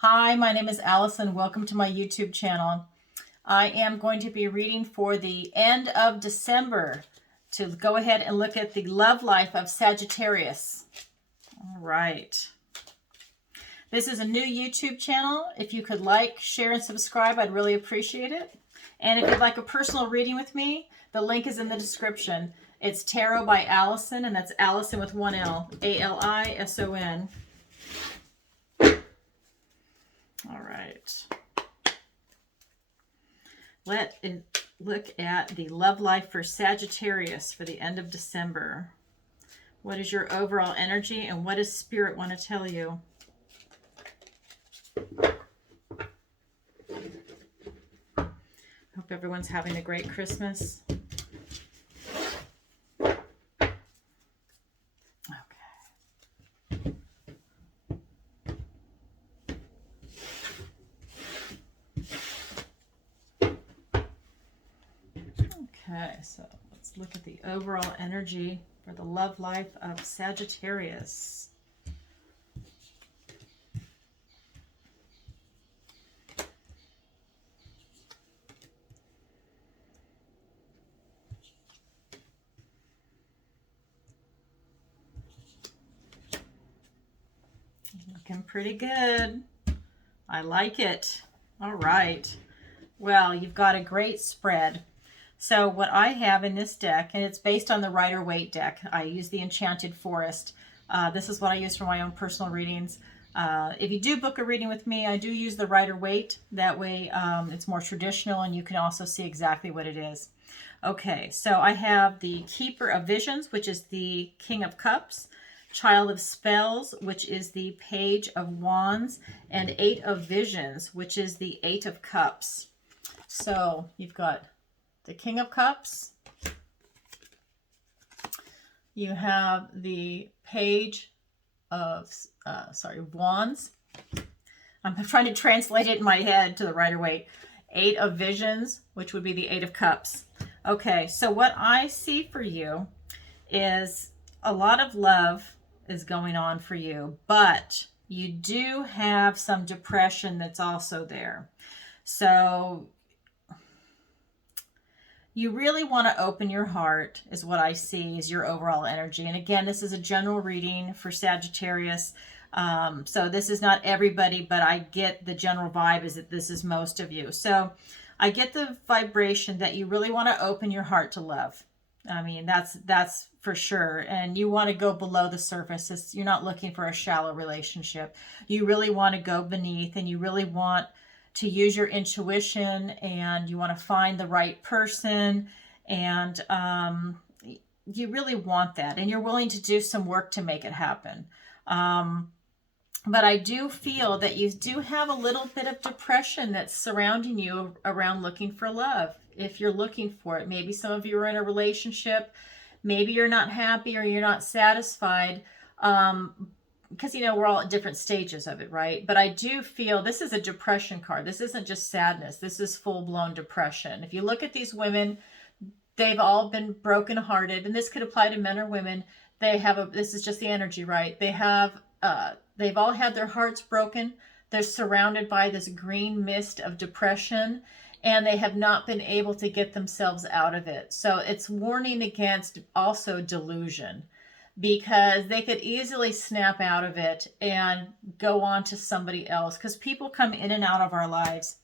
Hi, my name is Allison. Welcome to my YouTube channel. I am going to be reading for the end of December to go ahead and look at the love life of Sagittarius. All right. This is a new YouTube channel. If you could like, share, and subscribe, I'd really appreciate it. And if you'd like a personal reading with me, the link is in the description. It's Tarot by Allison, and that's Allison with one L, A-L-I-S-O-N. All right. Let's look at the love life for Sagittarius for the end of December. What is your overall energy and what does Spirit want to tell you? Hope everyone's having a great Christmas. Okay, so let's look at the overall energy for the love life of Sagittarius. Looking pretty good. I like it. All right. Well, you've got a great spread. So what I have in this deck, and it's based on the Rider-Waite deck. I use the Enchanted Forest. This is what I use for my own personal readings. If you do book a reading with me, I do use the Rider-Waite. That way it's more traditional and you can also see exactly what it is. Okay, so I have the Keeper of Visions, which is the King of Cups. Child of Spells, which is the Page of Wands. And Eight of Visions, which is the Eight of Cups. So you've got the King of Cups. You have the Page of, Wands. I'm trying to translate it in my head to the Rider-Waite. Eight of Visions, which would be the Eight of Cups. Okay, so what I see for you is a lot of love is going on for you, but you do have some depression that's also there. So you really want to open your heart is what I see is your overall energy. And again, this is a general reading for Sagittarius. So this is not everybody, but I get the general vibe is that this is most of you. So I get the vibration that you really want to open your heart to love. I mean, that's for sure. And you want to go below the surface. You're not looking for a shallow relationship. You really want to go beneath and you really want to use your intuition and you want to find the right person and you really want that and you're willing to do some work to make it happen. But I do feel that you do have a little bit of depression that's surrounding you around looking for love. If you're looking for it, maybe some of you are in a relationship, maybe you're not happy or you're not satisfied. Because, you know, we're all at different stages of it, right? But I do feel this is a depression card. This isn't just sadness. This is full-blown depression. If you look at these women, they've all been brokenhearted, and this could apply to men or women. They have this is just the energy, right? They've all had their hearts broken. They're surrounded by this green mist of depression, and they have not been able to get themselves out of it. So it's warning against also delusion, because they could easily snap out of it and go on to somebody else. Because people come in and out of our lives.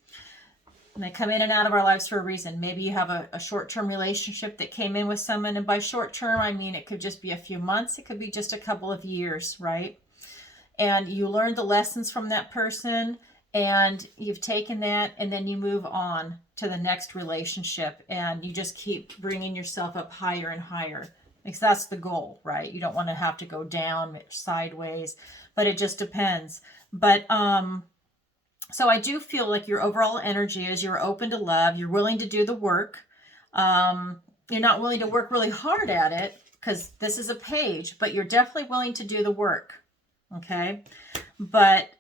And they come in and out of our lives for a reason. Maybe you have a short-term relationship that came in with someone. And by short-term, I mean it could just be a few months. It could be just a couple of years, right? And you learned the lessons from that person. And you've taken that. And then you move on to the next relationship. And you just keep bringing yourself up higher and higher. Because that's the goal, right? You don't want to have to go down, sideways, but it just depends. But so I do feel like your overall energy is you're open to love. You're willing to do the work. You're not willing to work really hard at it because this is a page, but you're definitely willing to do the work. Okay. But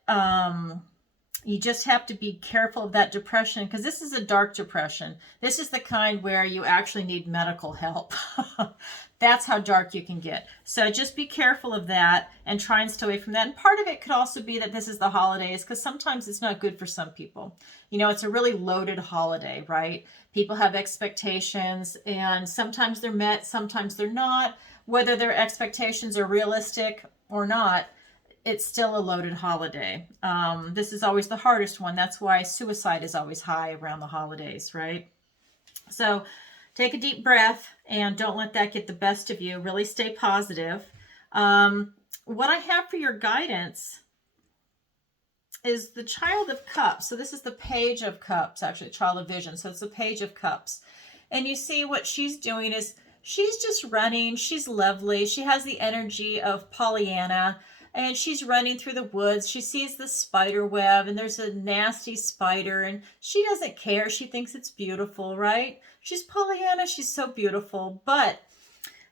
You just have to be careful of that depression, because this is a dark depression. This is the kind where you actually need medical help. That's how dark you can get. So just be careful of that and try and stay away from that. And part of it could also be that this is the holidays, because sometimes it's not good for some people. You know, it's a really loaded holiday, right? People have expectations, and sometimes they're met, sometimes they're not. Whether their expectations are realistic or not, it's still a loaded holiday. This is always the hardest one. That's why suicide is always high around the holidays, right? So take a deep breath and don't let that get the best of you. Really stay positive. What I have for your guidance is the Child of Cups. So this is the Page of Cups, actually, Child of Vision. So it's the Page of Cups. And you see what she's doing is she's just running. She's lovely. She has the energy of Pollyanna. And she's running through the woods. She sees the spider web, and there's a nasty spider, and she doesn't care. She thinks it's beautiful, right? She's Pollyanna. She's so beautiful, but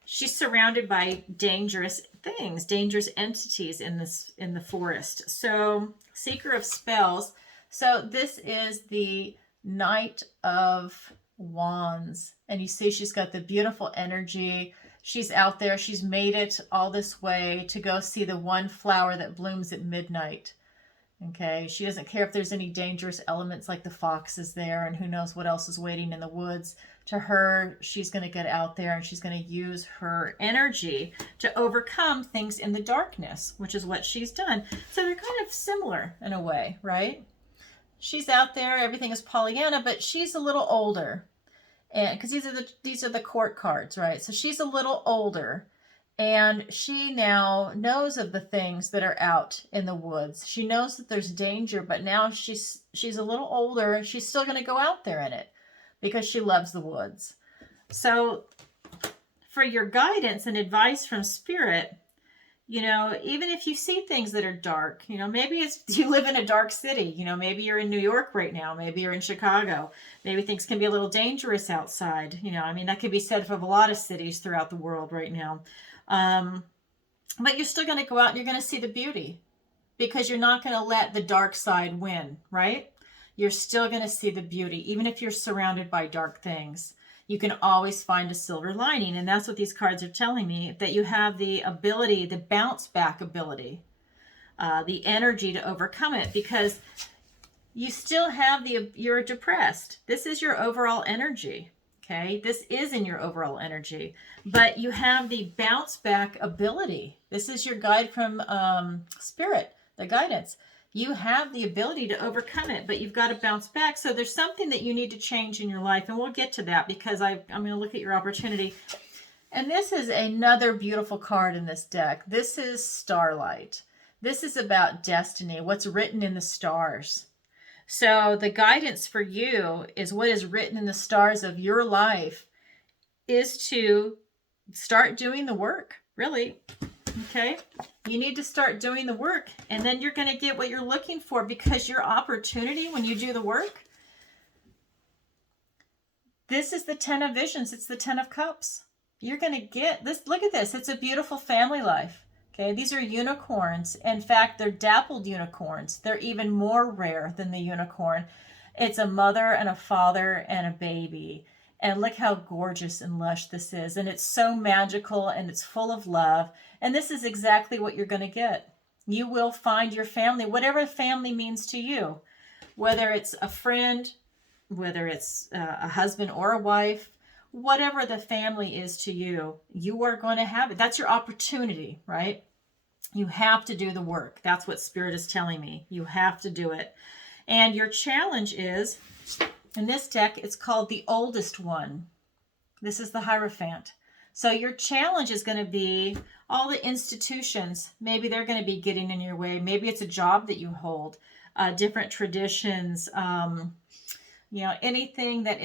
she's surrounded by dangerous things, dangerous entities in the forest. So, Seeker of Spells. So this is the Knight of Wands, and you see she's got the beautiful energy. She's out there. She's made it all this way to go see the one flower that blooms at midnight. Okay. She doesn't care if there's any dangerous elements like the fox is there and who knows what else is waiting in the woods. To her, she's going to get out there and she's going to use her energy to overcome things in the darkness, which is what she's done. So they're kind of similar in a way, right? She's out there. Everything is Pollyanna, but she's a little older. And because these are the court cards, right? So she's a little older, and she now knows of the things that are out in the woods. She knows that there's danger, but now she's a little older, and she's still going to go out there in it because she loves the woods. So for your guidance and advice from Spirit, you know, even if you see things that are dark, you know, maybe it's you live in a dark city, you know, maybe you're in New York right now, maybe you're in Chicago, maybe things can be a little dangerous outside, you know, I mean, that could be said of a lot of cities throughout the world right now. But you're still going to go out and you're going to see the beauty, because you're not going to let the dark side win, right? You're still going to see the beauty, even if you're surrounded by dark things. You can always find a silver lining. And that's what these cards are telling me, that you have the ability, the bounce back ability, the energy to overcome it, because you still have you're depressed. This is your overall energy. Okay. This is in your overall energy, but you have the bounce back ability. This is your guide from Spirit, the guidance. You have the ability to overcome it, but you've got to bounce back. So there's something that you need to change in your life, and we'll get to that, because I'm going to look at your opportunity. And this is another beautiful card in this deck. This is Starlight. This is about destiny, what's written in the stars. So the guidance for you is what is written in the stars of your life is to start doing the work, really. Okay, you need to start doing the work, and then you're going to get what you're looking for, because your opportunity, when you do the work, this is the 10 of Visions. It's the 10 of Cups. You're going to get this. Look at this. It's a beautiful family life. Okay, these are unicorns. In fact, they're dappled unicorns. They're even more rare than the unicorn. It's a mother and a father and a baby. And look how gorgeous and lush this is. And it's so magical, and it's full of love. And this is exactly what you're going to get. You will find your family, whatever family means to you, whether it's a friend, whether it's a husband or a wife, whatever the family is to you, you are going to have it. That's your opportunity, right? You have to do the work. That's what Spirit is telling me. You have to do it. And your challenge is, in this deck, it's called the Oldest One. This is the Hierophant. So your challenge is going to be all the institutions. Maybe they're going to be getting in your way. Maybe it's a job that you hold, different traditions, you know, anything that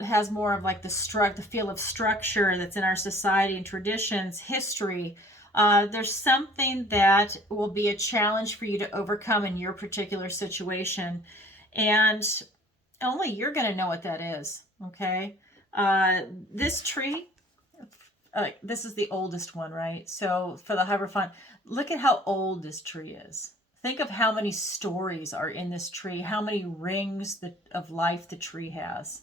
has more of like the feel of structure that's in our society and traditions, history. There's something that will be a challenge for you to overcome in your particular situation. And only you're going to know what that is, okay? This tree, this is the oldest one, right? So for the Hierophant, look at how old this tree is. Think of how many stories are in this tree, how many rings of life the tree has.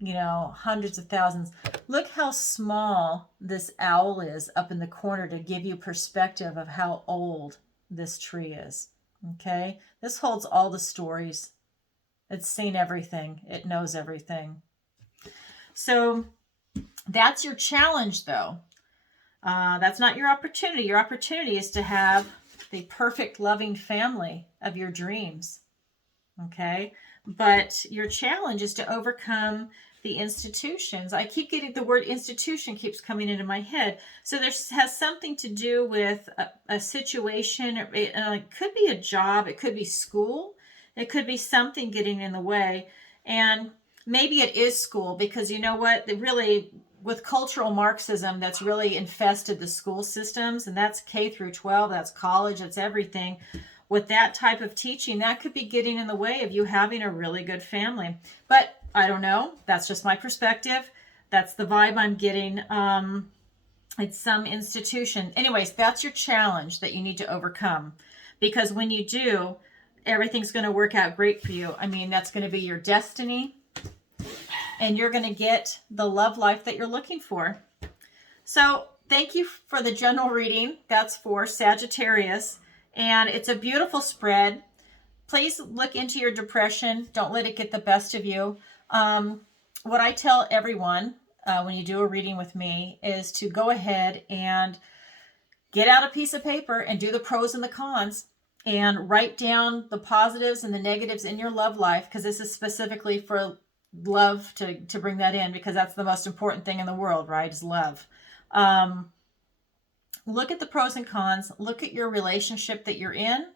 You know, hundreds of thousands. Look how small this owl is up in the corner to give you perspective of how old this tree is. Okay? This holds all the stories. It's seen everything. It knows everything. So that's your challenge, though. That's not your opportunity. Your opportunity is to have the perfect, loving family of your dreams. Okay? But your challenge is to overcome the institutions. I keep getting the word institution keeps coming into my head. So this has something to do with a situation. It could be a job. It could be school. It could be something getting in the way. And maybe it is school, because you know what? Really, with cultural Marxism, that's really infested the school systems. And that's K through 12. That's college. That's everything. With that type of teaching, that could be getting in the way of you having a really good family. But I don't know. That's just my perspective. That's the vibe I'm getting. It's some institution. Anyways, that's your challenge that you need to overcome. Because when you do, everything's going to work out great for you. I mean, that's going to be your destiny. And you're going to get the love life that you're looking for. So thank you for the general reading. That's for Sagittarius. And it's a beautiful spread. Please look into your depression. Don't let it get the best of you. What I tell everyone when you do a reading with me is to go ahead and get out a piece of paper and do the pros and the cons and write down the positives and the negatives in your love life, because this is specifically for love to bring that in, because that's the most important thing in the world, right, is love. Look at the pros and cons. Look at your relationship that you're in.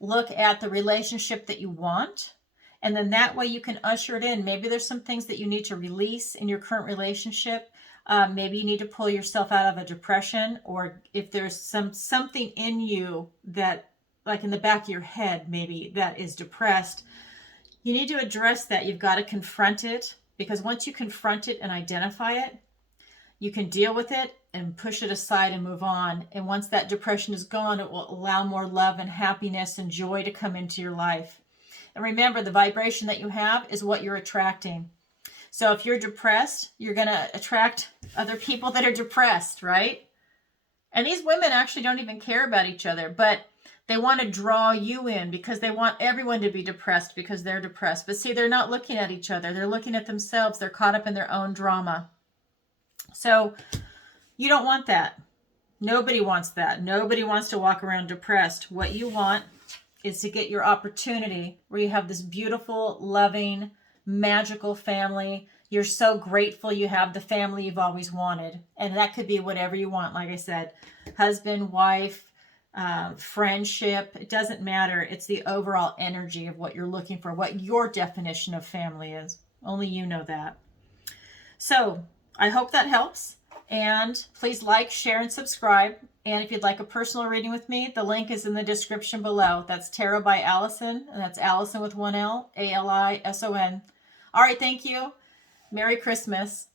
Look at the relationship that you want. And then that way you can usher it in. Maybe there's some things that you need to release in your current relationship. Maybe you need to pull yourself out of a depression, or if there's something in you that, like in the back of your head, maybe that is depressed, you need to address that. You've got to confront it, because once you confront it and identify it, you can deal with it and push it aside and move on. And once that depression is gone, it will allow more love and happiness and joy to come into your life. And remember, the vibration that you have is what you're attracting. So if you're depressed, you're going to attract other people that are depressed, right? And these women actually don't even care about each other, but they want to draw you in because they want everyone to be depressed because they're depressed. But see, they're not looking at each other. They're looking at themselves. They're caught up in their own drama. So you don't want that. Nobody wants that. Nobody wants to walk around depressed. What you want is to get your opportunity where you have this beautiful, loving, magical family. You're so grateful you have the family you've always wanted. And that could be whatever you want. Like I said, husband, wife, friendship. It doesn't matter. It's the overall energy of what you're looking for, what your definition of family is. Only you know that. So I hope that helps. And please like, share, and subscribe. And if you'd like a personal reading with me, the link is in the description below. That's Tarot by Allison, and that's Allison with one L, Alison. All right, thank you. Merry Christmas.